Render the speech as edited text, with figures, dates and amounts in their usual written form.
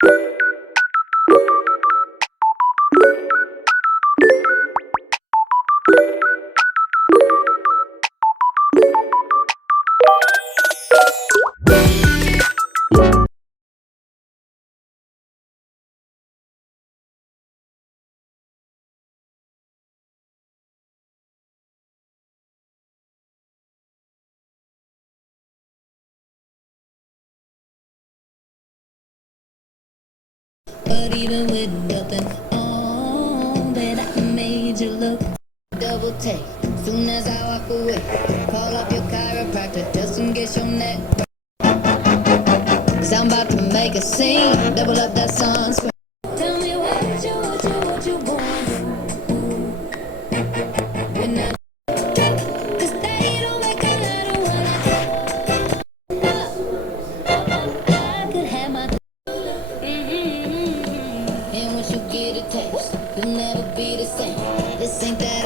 But even with nothing on, then I made you look. Double take, soon as I walk away. Call up your chiropractor just in case your neck. Cause I'm about to make a scene, double up that sunscreen. Tell me what you want. When I cause they don't make a lot of what I could have my and once you get a taste, you'll never be the same. This ain't that